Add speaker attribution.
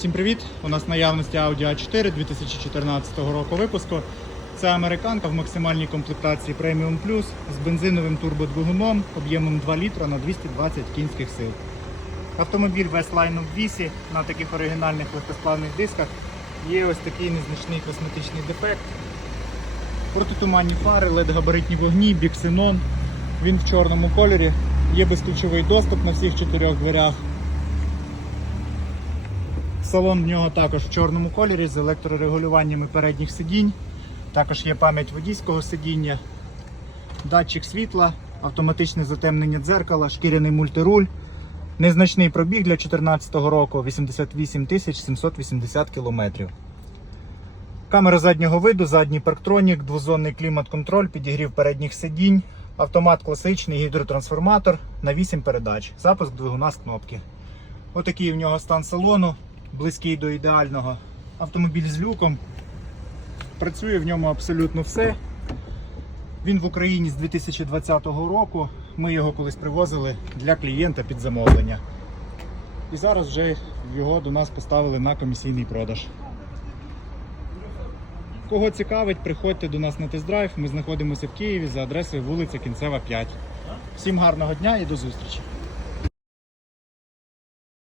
Speaker 1: Всім привіт! У нас наявності Audi A4 2014 року випуску. Це американка в максимальній комплектації Premium Plus з бензиновим турбодвигуном об'ємом 2 літра на 220 кінських сил. Автомобіль весь лайну в вісі на таких оригінальних легкосплавних дисках. Є ось такий незначний косметичний дефект. Протитуманні фари, LED-габаритні вогні, біксенон. Він в чорному кольорі. Є безключовий доступ на всіх чотирьох дверях. Салон в нього також в чорному кольорі з електрорегулюваннями передніх сидінь. Також є пам'ять водійського сидіння, датчик світла, автоматичне затемнення дзеркала, шкіряний мультируль. Незначний пробіг для 2014 року 88 780 км. Камера заднього виду, задній парктронік, двозонний клімат-контроль, підігрів передніх сидінь, автомат класичний, гідротрансформатор на 8 передач, запуск двигуна з кнопки. Отакий в нього стан салону, близький до ідеального. Автомобіль з люком. Працює в ньому абсолютно все. Він в Україні з 2020 року. Ми його колись привозили для клієнта під замовлення. І зараз вже його до нас поставили на комісійний продаж. Кого цікавить, приходьте до нас на тест-драйв. Ми знаходимося в Києві за адресою вулиця Кінцева 5. Всім гарного дня і до зустрічі!